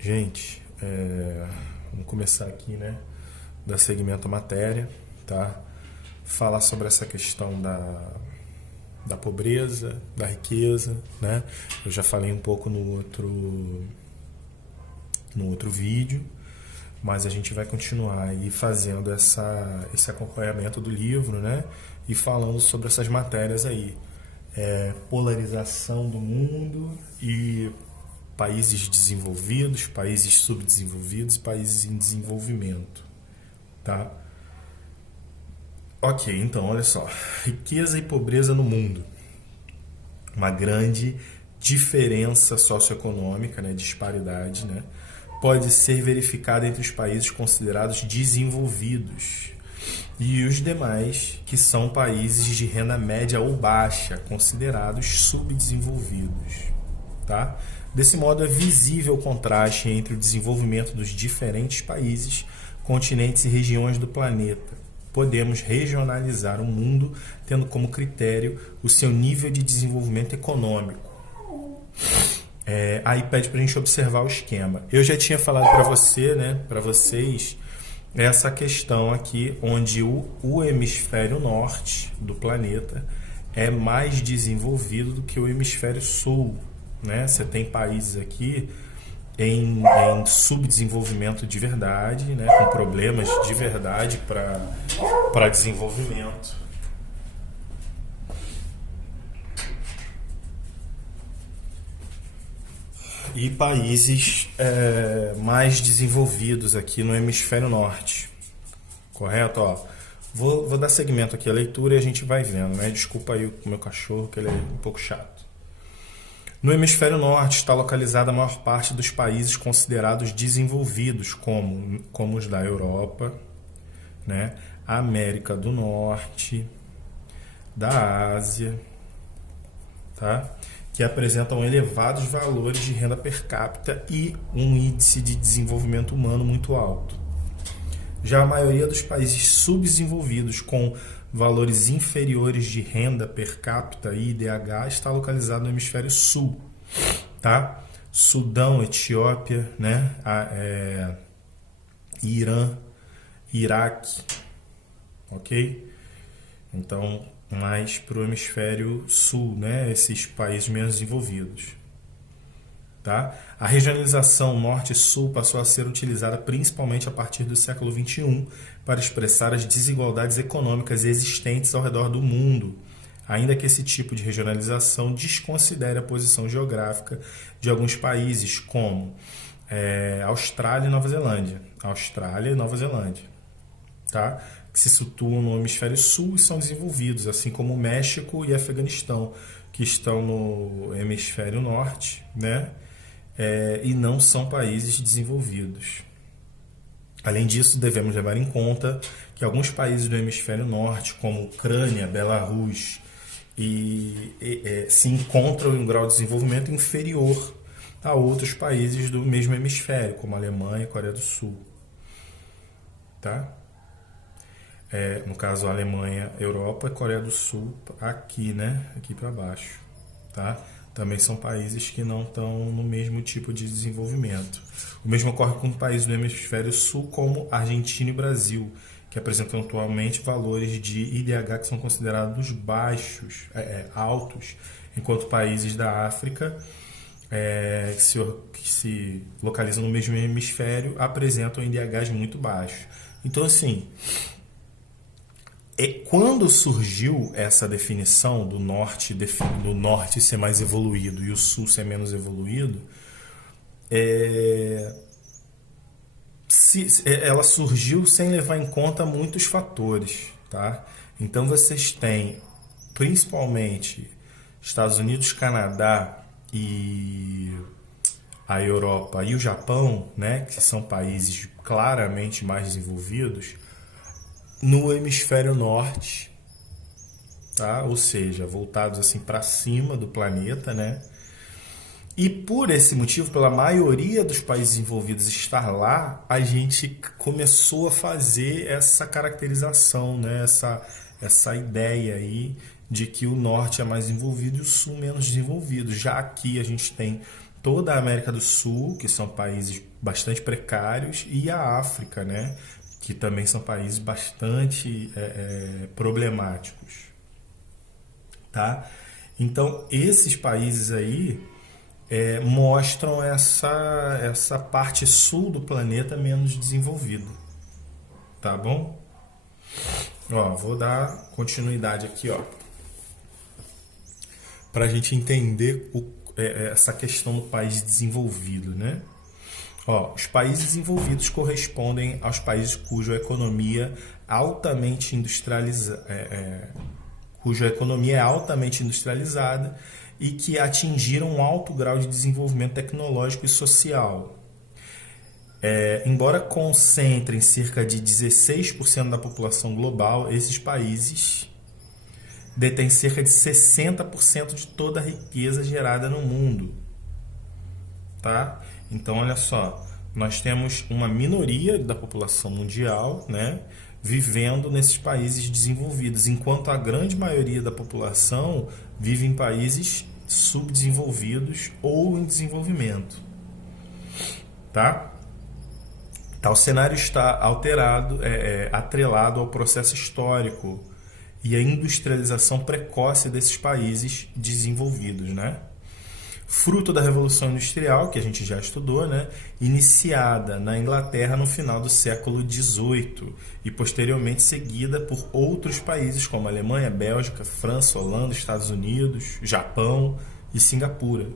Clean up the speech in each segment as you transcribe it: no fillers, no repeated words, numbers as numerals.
Gente, vamos começar aqui, né? Dar segmento à matéria, tá? Falar sobre essa questão da pobreza, da riqueza, né? Eu já falei um pouco no outro vídeo, mas a gente vai continuar aí fazendo esse acompanhamento do livro, né? E falando sobre essas matérias aí. Polarização do mundo e países desenvolvidos, países subdesenvolvidos, países em desenvolvimento, tá? Ok, então olha só, riqueza e pobreza no mundo, uma grande diferença socioeconômica, né, disparidade, né, pode ser verificada entre os países considerados desenvolvidos e os demais que são países de renda média ou baixa, considerados subdesenvolvidos, tá? Desse modo, é visível o contraste entre o desenvolvimento dos diferentes países, continentes e regiões do planeta. Podemos regionalizar o mundo tendo como critério o seu nível de desenvolvimento econômico. Aí pede para a gente observar o esquema. Eu já tinha falado para você, né, para vocês, essa questão aqui, onde o hemisfério norte do planeta é mais desenvolvido do que o hemisfério sul, né? Você tem países aqui em subdesenvolvimento de verdade, né? Com problemas de verdade para desenvolvimento. E países mais desenvolvidos aqui no hemisfério norte. Correto? Ó, vou dar segmento aqui à leitura e a gente vai vendo, né? Desculpa aí o meu cachorro, que ele é um pouco chato. No hemisfério norte está localizada a maior parte dos países considerados desenvolvidos, como os da Europa, né? América do Norte, da Ásia, tá? Que apresentam elevados valores de renda per capita e um índice de desenvolvimento humano muito alto. Já a maioria dos países subdesenvolvidos com valores inferiores de renda per capita e IDH está localizado no hemisfério sul, tá? Sudão, Etiópia, né? Irã, Iraque, ok? Então, mais para o hemisfério sul, né? Esses países menos desenvolvidos. Tá? A regionalização norte-sul passou a ser utilizada principalmente a partir do século XXI para expressar as desigualdades econômicas existentes ao redor do mundo, ainda que esse tipo de regionalização desconsidere a posição geográfica de alguns países, como Austrália e Nova Zelândia. Austrália e Nova Zelândia, tá? Que se situam no hemisfério sul e são desenvolvidos, assim como o México e Afeganistão, que estão no hemisfério norte, né? E não são países desenvolvidos. Além disso, devemos levar em conta que alguns países do hemisfério norte, como Ucrânia, Belarus, se encontram em um grau de desenvolvimento inferior a outros países do mesmo hemisfério, como Alemanha e Coreia do Sul. Tá? No caso, a Alemanha, Europa e Coreia do Sul aqui, né? Aqui para baixo. Tá? Também são países que não estão no mesmo tipo de desenvolvimento. O mesmo ocorre com países do hemisfério sul, como Argentina e Brasil, que apresentam atualmente valores de IDH que são considerados baixos, altos, enquanto países da África, que se localizam no mesmo hemisfério, apresentam IDHs muito baixos. Então, assim, quando surgiu essa definição do norte ser mais evoluído e o sul ser menos evoluído, ela surgiu sem levar em conta muitos fatores, tá? Então vocês têm principalmente Estados Unidos, Canadá e a Europa e o Japão, né, que são países claramente mais desenvolvidos, no hemisfério norte, tá? Ou seja, voltados assim para cima do planeta, né? E por esse motivo, pela maioria dos países envolvidos estar lá, a gente começou a fazer essa caracterização, né? Essa ideia aí de que o norte é mais desenvolvido e o sul menos desenvolvido. Já aqui a gente tem toda a América do Sul, que são países bastante precários, e a África, né, que também são países bastante problemáticos, tá? Então, esses países aí mostram essa parte sul do planeta menos desenvolvida, tá bom? Ó, vou dar continuidade aqui, ó, para a gente entender essa questão do país desenvolvido, né? Ó, os países desenvolvidos correspondem aos países cuja economia é altamente industrializada e que atingiram um alto grau de desenvolvimento tecnológico e social. Embora concentrem cerca de 16% da população global, esses países detêm cerca de 60% de toda a riqueza gerada no mundo. Tá? Então, olha só, nós temos uma minoria da população mundial, né, vivendo nesses países desenvolvidos, enquanto a grande maioria da população vive em países subdesenvolvidos ou em desenvolvimento. Tá? Tal cenário está atrelado ao processo histórico e à industrialização precoce desses países desenvolvidos, né? Fruto da Revolução Industrial, que a gente já estudou, né? Iniciada na Inglaterra no final do século XVIII e posteriormente seguida por outros países como Alemanha, Bélgica, França, Holanda, Estados Unidos, Japão e Singapura,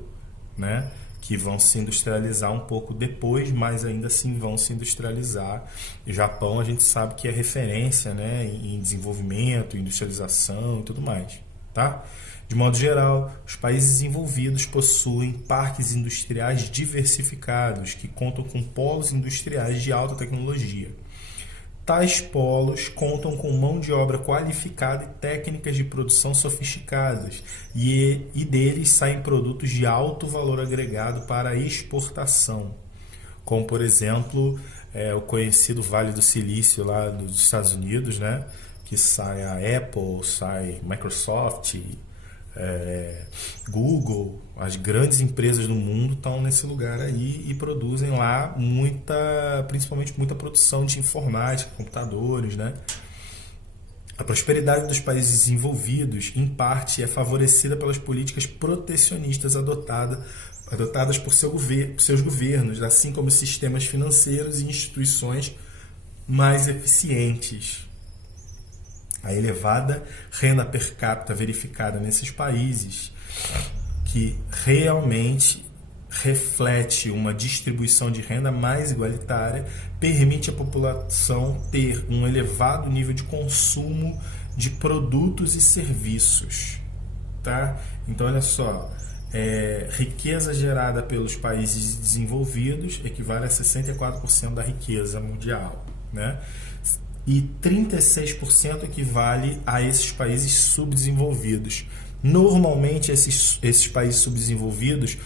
né? Que vão se industrializar um pouco depois, mas ainda assim vão se industrializar. O Japão a gente sabe que é referência, né, em desenvolvimento, industrialização e tudo mais, tá? De modo geral, os países desenvolvidos possuem parques industriais diversificados que contam com polos industriais de alta tecnologia. Tais polos contam com mão de obra qualificada e técnicas de produção sofisticadas, e deles saem produtos de alto valor agregado para a exportação, como, por exemplo, o conhecido Vale do Silício lá dos Estados Unidos, né? Que sai a Apple, sai Microsoft, Google, as grandes empresas do mundo estão nesse lugar aí e produzem lá principalmente muita produção de informática, computadores, né? A prosperidade dos países desenvolvidos, em parte, é favorecida pelas políticas protecionistas adotadas por seus governos, assim como sistemas financeiros e instituições mais eficientes. A elevada renda per capita verificada nesses países, que realmente reflete uma distribuição de renda mais igualitária, permite à população ter um elevado nível de consumo de produtos e serviços. Tá? Então, olha só, riqueza gerada pelos países desenvolvidos equivale a 64% da riqueza mundial, né? E 36% equivale a esses países subdesenvolvidos. Normalmente, esses países subdesenvolvidos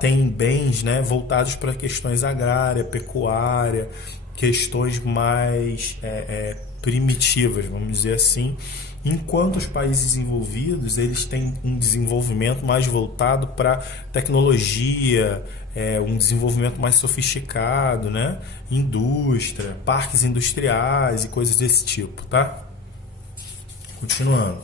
têm bens, né, voltados para questões agrárias, pecuária, questões mais primitivas, vamos dizer assim, enquanto os países desenvolvidos eles têm um desenvolvimento mais voltado para tecnologia, um desenvolvimento mais sofisticado, né? Indústria, parques industriais e coisas desse tipo, tá? Continuando.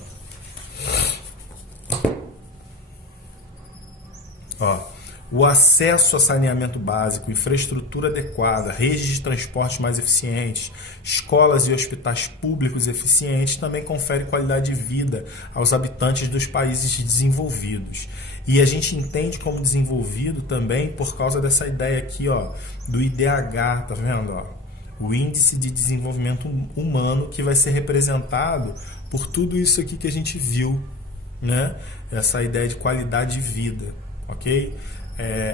Ó, o acesso a saneamento básico, infraestrutura adequada, redes de transporte mais eficientes, escolas e hospitais públicos eficientes também confere qualidade de vida aos habitantes dos países desenvolvidos. E a gente entende como desenvolvido também por causa dessa ideia aqui, ó, do IDH, tá vendo? Ó? O Índice de Desenvolvimento Humano, que vai ser representado por tudo isso aqui que a gente viu, né? Essa ideia de qualidade de vida, ok?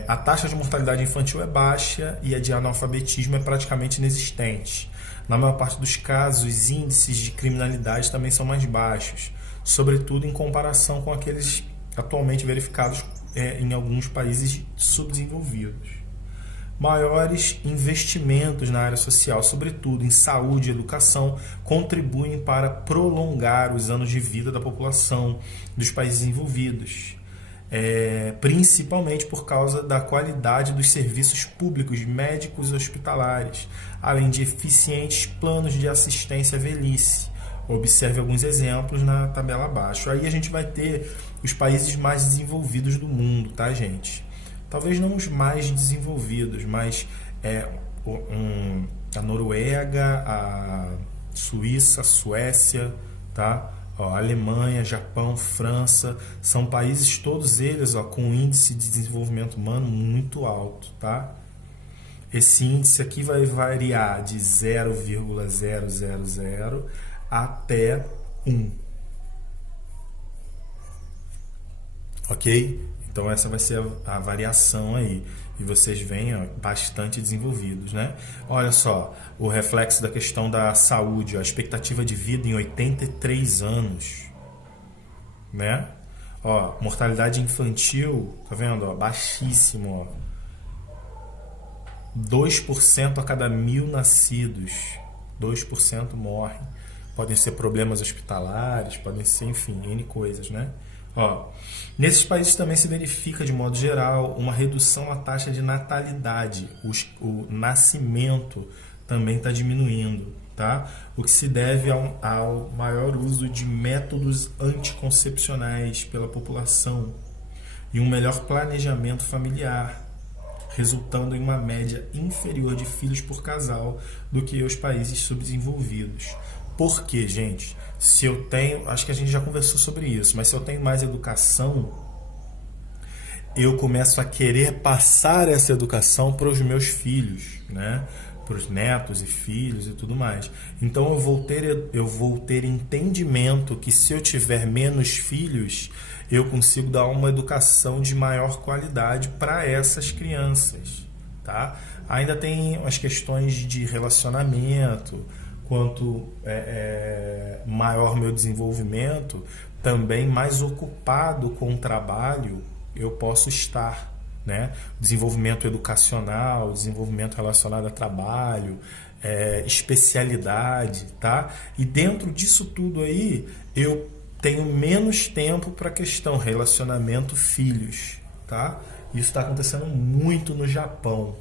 A taxa de mortalidade infantil é baixa e a de analfabetismo é praticamente inexistente. Na maior parte dos casos, os índices de criminalidade também são mais baixos, sobretudo em comparação com aqueles atualmente verificados em alguns países subdesenvolvidos. Maiores investimentos na área social, sobretudo em saúde e educação, contribuem para prolongar os anos de vida da população dos países desenvolvidos. principalmente por causa da qualidade dos serviços públicos médicos e hospitalares, além de eficientes planos de assistência à velhice. Observe alguns exemplos na tabela abaixo. Aí a gente vai ter os países mais desenvolvidos do mundo, tá, gente? Talvez não os mais desenvolvidos, mas a Noruega, a Suíça, a Suécia, tá? A Alemanha, Japão, França, são países todos eles com um índice de desenvolvimento humano muito alto, tá? Esse índice aqui vai variar de 0,000 até 1. Ok? Então essa vai ser a variação aí. E vocês veem, ó, bastante desenvolvidos, né? Olha só, o reflexo da questão da saúde, ó, a expectativa de vida em 83 anos, né? Ó, mortalidade infantil, tá vendo? Ó, baixíssimo, ó. 2% a cada 1.000 nascidos. 2% morrem. Podem ser problemas hospitalares, podem ser, enfim, N coisas, né? Ó, nesses países também se verifica, de modo geral, uma redução na taxa de natalidade. O nascimento também está diminuindo, tá? O que se deve ao maior uso de métodos anticoncepcionais pela população e um melhor planejamento familiar, resultando em uma média inferior de filhos por casal do que os países subdesenvolvidos. Por quê, gente? Se eu tenho, acho que a gente já conversou sobre isso, mas se eu tenho mais educação, eu começo a querer passar essa educação para os meus filhos, né? Para os netos e filhos e tudo mais. Então eu vou ter entendimento que se eu tiver menos filhos, eu consigo dar uma educação de maior qualidade para essas crianças, tá? Ainda tem as questões de relacionamento. Quanto maior meu desenvolvimento, também mais ocupado com o trabalho eu posso estar, né? Desenvolvimento educacional, desenvolvimento relacionado a trabalho, especialidade, tá? E dentro disso tudo aí, eu tenho menos tempo para a questão relacionamento filhos, tá? Isso está acontecendo muito no Japão.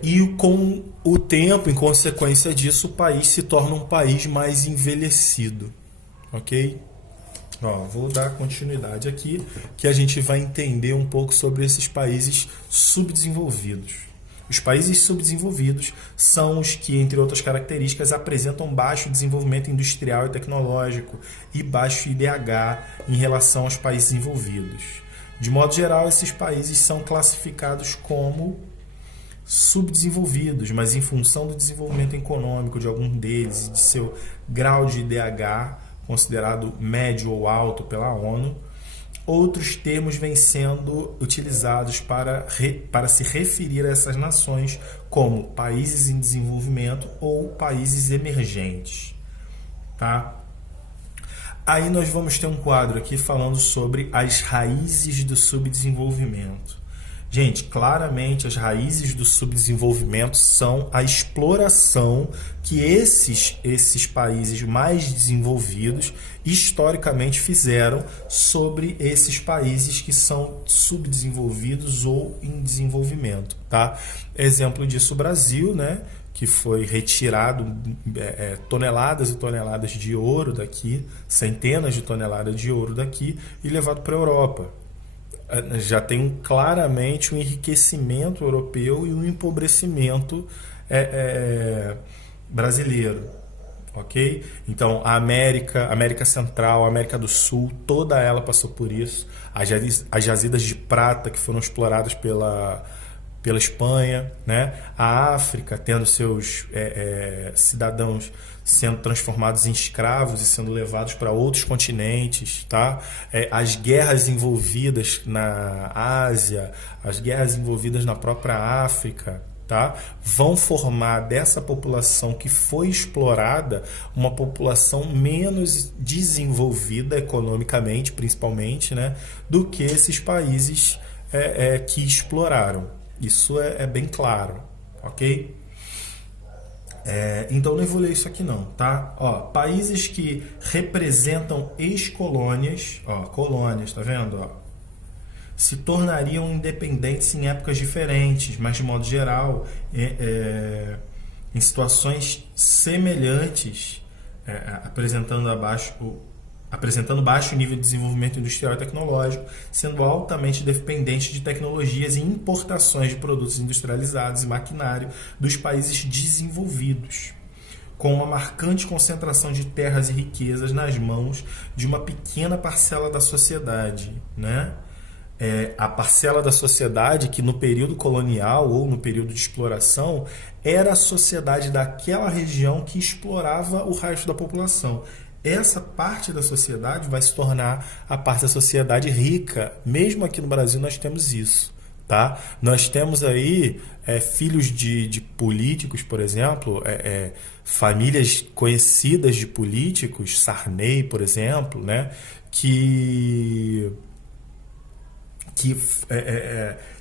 E com o tempo, em consequência disso, o país se torna um país mais envelhecido, ok? Ó, vou dar continuidade aqui, que a gente vai entender um pouco sobre esses países subdesenvolvidos. Os países subdesenvolvidos são os que, entre outras características, apresentam baixo desenvolvimento industrial e tecnológico e baixo IDH em relação aos países envolvidos. De modo geral, esses países são classificados como subdesenvolvidos, mas em função do desenvolvimento econômico de algum deles e de seu grau de IDH, considerado médio ou alto pela ONU, outros termos vêm sendo utilizados para se referir a essas nações como países em desenvolvimento ou países emergentes, tá? Aí nós vamos ter um quadro aqui falando sobre as raízes do subdesenvolvimento. Gente, claramente as raízes do subdesenvolvimento são a exploração que esses países mais desenvolvidos historicamente fizeram sobre esses países que são subdesenvolvidos ou em desenvolvimento, tá? Exemplo disso, o Brasil, né? Que foi retirado toneladas e toneladas de ouro daqui, centenas de toneladas de ouro daqui e levado para a Europa. Já tem claramente um enriquecimento europeu e um empobrecimento brasileiro, ok? Então a América Central, a América do Sul, toda ela passou por isso. As jazidas de prata que foram exploradas pela Espanha, né? A África tendo seus cidadãos sendo transformados em escravos e sendo levados para outros continentes, tá? As guerras envolvidas na Ásia, as guerras envolvidas na própria África, tá? Vão formar dessa população que foi explorada uma população menos desenvolvida economicamente, principalmente, né? Do que esses países que exploraram. Isso é bem claro, ok? Então não vou ler isso aqui não, tá? Ó, países que representam ex-colônias, ó, colônias, tá vendo? Ó, se tornariam independentes em épocas diferentes, mas de modo geral, em situações semelhantes, apresentando baixo nível de desenvolvimento industrial e tecnológico, sendo altamente dependente de tecnologias e importações de produtos industrializados e maquinário dos países desenvolvidos, com uma marcante concentração de terras e riquezas nas mãos de uma pequena parcela da sociedade, né? A parcela da sociedade que no período colonial ou no período de exploração era a sociedade daquela região que explorava o resto da população. Essa parte da sociedade vai se tornar a parte da sociedade rica. Mesmo aqui no Brasil nós temos isso. Tá? Nós temos aí filhos de políticos, por exemplo, famílias conhecidas de políticos, Sarney, por exemplo, né? que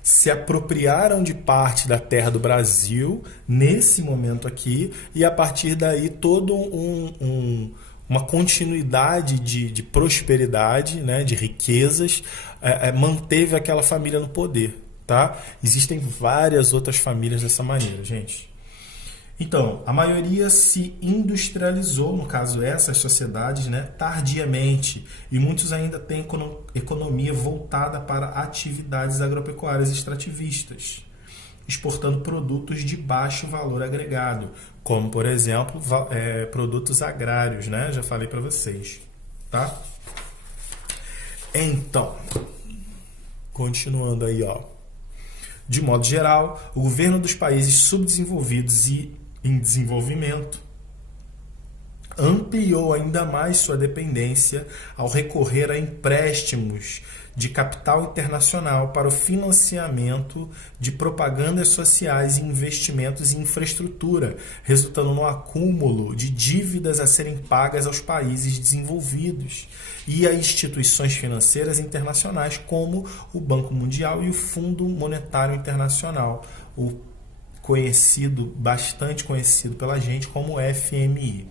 se apropriaram de parte da terra do Brasil nesse momento aqui, e a partir daí todo uma continuidade de prosperidade, né, de riquezas, manteve aquela família no poder. Tá? Existem várias outras famílias dessa maneira, gente. Então, a maioria se industrializou, no caso essas sociedades, né, tardiamente, e muitos ainda têm economia voltada para atividades agropecuárias extrativistas, exportando produtos de baixo valor agregado, como, por exemplo, produtos agrários, né? Já falei para vocês. Tá? Então, continuando aí, ó. De modo geral, o governo dos países subdesenvolvidos e em desenvolvimento ampliou ainda mais sua dependência ao recorrer a empréstimos de capital internacional para o financiamento de propagandas sociais e investimentos em infraestrutura, resultando no acúmulo de dívidas a serem pagas aos países desenvolvidos e a instituições financeiras internacionais como o Banco Mundial e o Fundo Monetário Internacional, o bastante conhecido pela gente como FMI.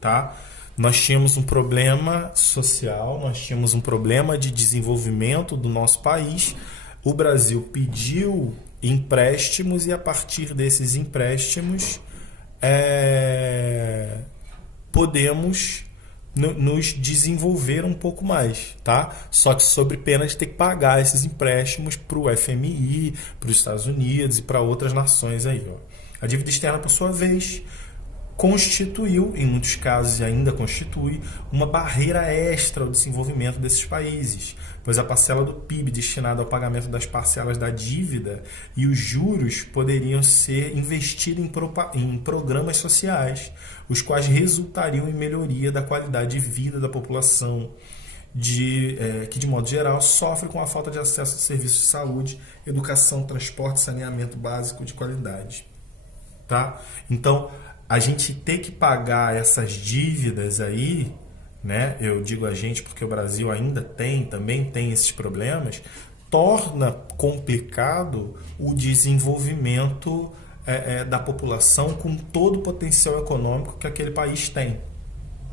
Tá? Nós tínhamos um problema social, nós tínhamos um problema de desenvolvimento do nosso país. O Brasil pediu empréstimos e a partir desses empréstimos podemos nos desenvolver um pouco mais, tá? Só que sob pena de ter que pagar esses empréstimos para o FMI, para os Estados Unidos e para outras nações aí, ó. A dívida externa, por sua vez, constituiu, em muitos casos e ainda constitui, uma barreira extra ao desenvolvimento desses países, pois a parcela do PIB destinada ao pagamento das parcelas da dívida e os juros poderiam ser investidos em programas sociais, os quais resultariam em melhoria da qualidade de vida da população, que de modo geral sofre com a falta de acesso a serviços de saúde, educação, transporte, saneamento básico de qualidade. Tá? Então, a gente ter que pagar essas dívidas aí, né? Eu digo a gente porque o Brasil ainda também tem esses problemas, torna complicado o desenvolvimento da população com todo o potencial econômico que aquele país tem.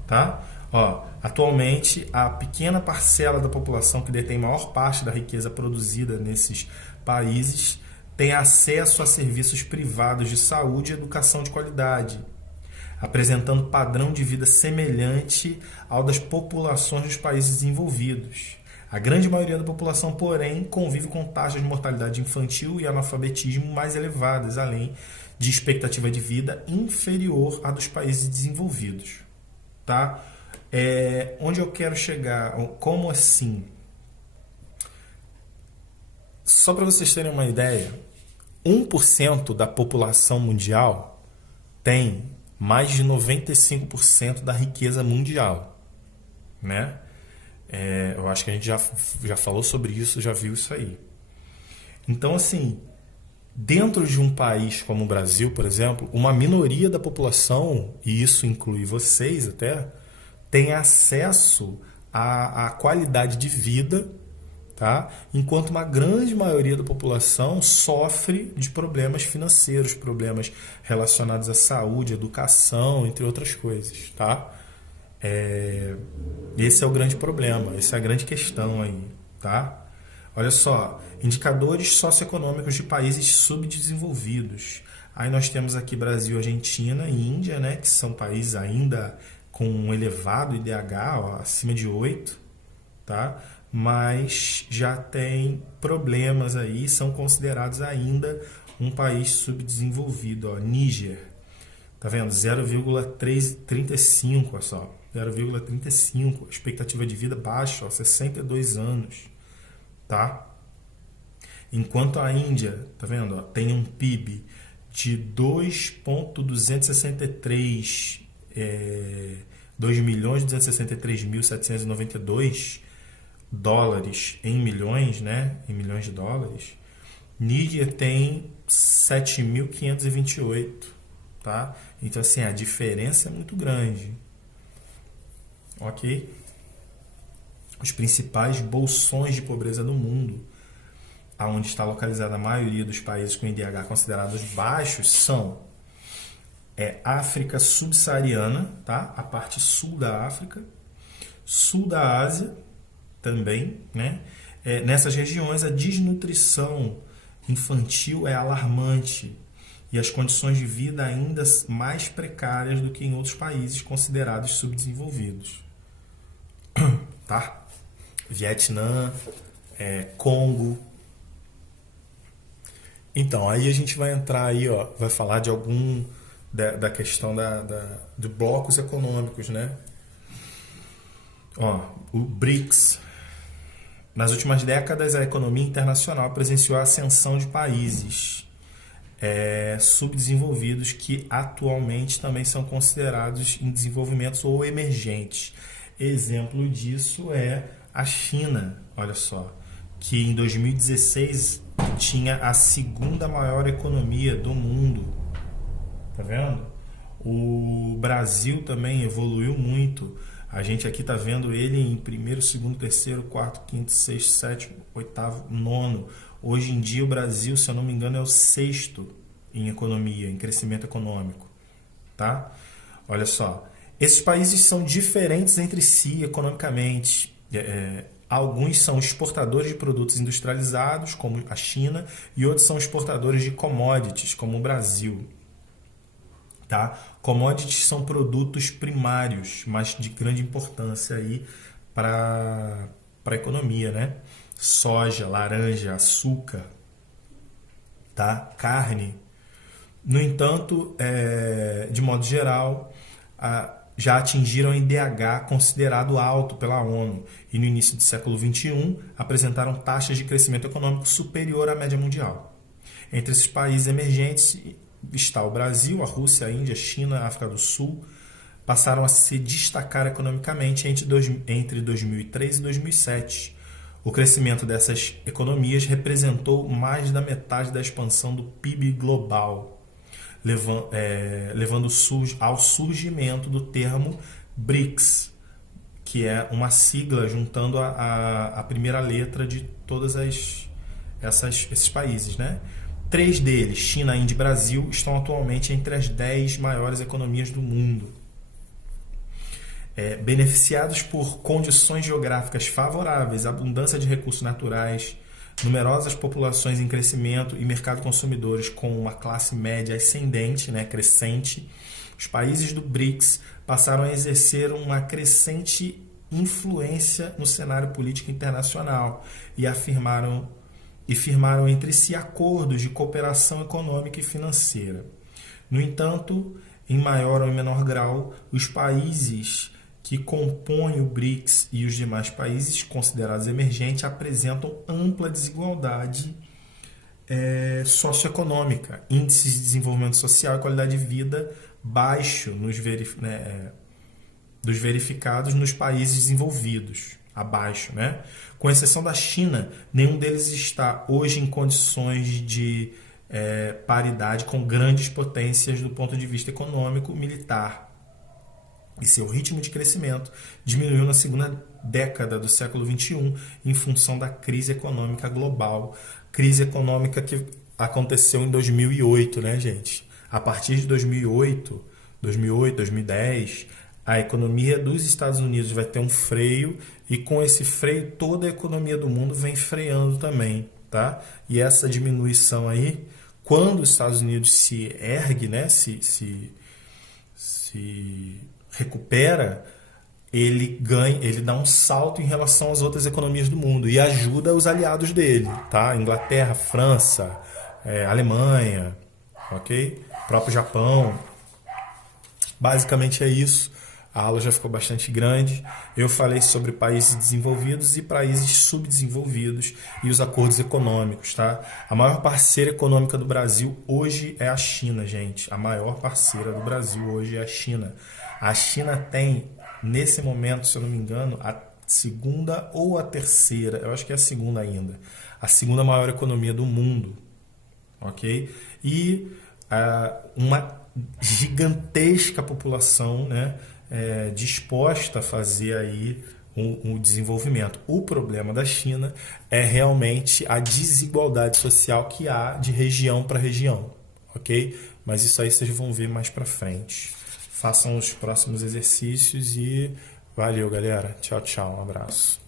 Tá? Ó, atualmente, a pequena parcela da população que detém maior parte da riqueza produzida nesses países tem acesso a serviços privados de saúde e educação de qualidade, apresentando padrão de vida semelhante ao das populações dos países desenvolvidos. A grande maioria da população, porém, convive com taxas de mortalidade infantil e analfabetismo mais elevadas, além de expectativa de vida inferior à dos países desenvolvidos. Tá? Onde eu quero chegar? Como assim? Só para vocês terem uma ideia, 1% da população mundial tem mais de 95% da riqueza mundial, né? Eu acho que a gente já falou sobre isso, já viu isso aí. Então, assim, dentro de um país como o Brasil, por exemplo, uma minoria da população, e isso inclui vocês até, tem acesso à qualidade de vida tá? Enquanto uma grande maioria da população sofre de problemas financeiros, problemas relacionados à saúde, educação, entre outras coisas, tá? Esse é o grande problema, essa é a grande questão aí, tá? Olha só, indicadores socioeconômicos de países subdesenvolvidos. Aí nós temos aqui Brasil, Argentina e Índia, né, que são países ainda com um elevado IDH, ó, acima de 8, tá? Mas já tem problemas aí, são considerados ainda um país subdesenvolvido. Ó. Níger, tá vendo? 0,35, olha só, 0,35, expectativa de vida baixa, ó, 62 anos, tá? Enquanto a Índia, tá vendo? Ó, tem um PIB de 2.263 2.263.792 dólares em milhões, né? Em milhões de dólares. Níger tem 7.528, tá? Então, assim, a diferença é muito grande. Ok? Os principais bolsões de pobreza do mundo, aonde está localizada a maioria dos países com IDH considerados baixos, são África subsaariana, tá? A parte sul da África, sul da Ásia também, né? Nessas regiões a desnutrição infantil é alarmante e as condições de vida ainda mais precárias do que em outros países considerados subdesenvolvidos, tá? Vietnã, Congo. Então, aí a gente vai entrar aí, ó, vai falar de algum da questão de blocos econômicos, né? Ó, o BRICS. Nas últimas décadas, a economia internacional presenciou a ascensão de países subdesenvolvidos que atualmente também são considerados em desenvolvimento ou emergentes. Exemplo disso é a China, olha só, que em 2016 tinha a segunda maior economia do mundo. Tá vendo? O Brasil também evoluiu muito. A gente aqui tá vendo ele em primeiro, segundo, terceiro, quarto, quinto, sexto, sétimo, oitavo, nono. Hoje em dia o Brasil, se eu não me engano, é o sexto em economia, em crescimento econômico. Tá? Olha só. Esses países são diferentes entre si economicamente. Alguns são exportadores de produtos industrializados, como a China, e outros são exportadores de commodities, como o Brasil. Tá? Commodities são produtos primários, mas de grande importância aí para a economia, né? Soja, laranja, açúcar, tá? Carne. No entanto, de modo geral, já atingiram o IDH considerado alto pela ONU e no início do século XXI apresentaram taxas de crescimento econômico superior à média mundial. Entre esses países emergentes está o Brasil, a Rússia, a Índia, a China, a África do Sul, passaram a se destacar economicamente entre 2003 e 2007. O crescimento dessas economias representou mais da metade da expansão do PIB global, levando ao surgimento do termo BRICS, que é uma sigla juntando a primeira letra de todos esses países, né? 3 deles, China, Índia e Brasil, estão atualmente entre as 10 maiores economias do mundo. Beneficiados por condições geográficas favoráveis, abundância de recursos naturais, numerosas populações em crescimento e mercado consumidores com uma classe média ascendente, né, crescente, os países do BRICS passaram a exercer uma crescente influência no cenário político internacional e firmaram entre si acordos de cooperação econômica e financeira. No entanto, em maior ou menor grau, os países que compõem o BRICS e os demais países considerados emergentes apresentam ampla desigualdade socioeconômica, índices de desenvolvimento social e qualidade de vida baixo dos verificados nos países desenvolvidos, abaixo, né? Com exceção da China, nenhum deles está hoje em condições de paridade com grandes potências do ponto de vista econômico e militar. e seu ritmo de crescimento diminuiu na segunda década do século XXI em função da crise econômica global. Crise econômica que aconteceu em 2008, né, gente? A partir de 2008, 2010, a economia dos Estados Unidos vai ter um freio e com esse freio toda a economia do mundo vem freando também, tá? E essa diminuição aí, quando os Estados Unidos se ergue, né, se recupera, ele ganha, ele dá um salto em relação às outras economias do mundo e ajuda os aliados dele, tá? Inglaterra, França, Alemanha, ok? Próprio Japão. Basicamente é isso. A aula já ficou bastante grande. Eu falei sobre países desenvolvidos e países subdesenvolvidos e os acordos econômicos, tá? A maior parceira econômica do Brasil hoje é a China, gente. A maior parceira do Brasil hoje é a China. A China tem, nesse momento, se eu não me engano, a segunda ou a terceira, eu acho que é a segunda ainda, a segunda maior economia do mundo, ok? E uma gigantesca população, né, disposta a fazer aí um desenvolvimento. O problema da China é realmente a desigualdade social que há de região para região, ok? Mas isso aí vocês vão ver mais para frente. Façam os próximos exercícios e valeu, galera. Tchau, tchau. Um abraço.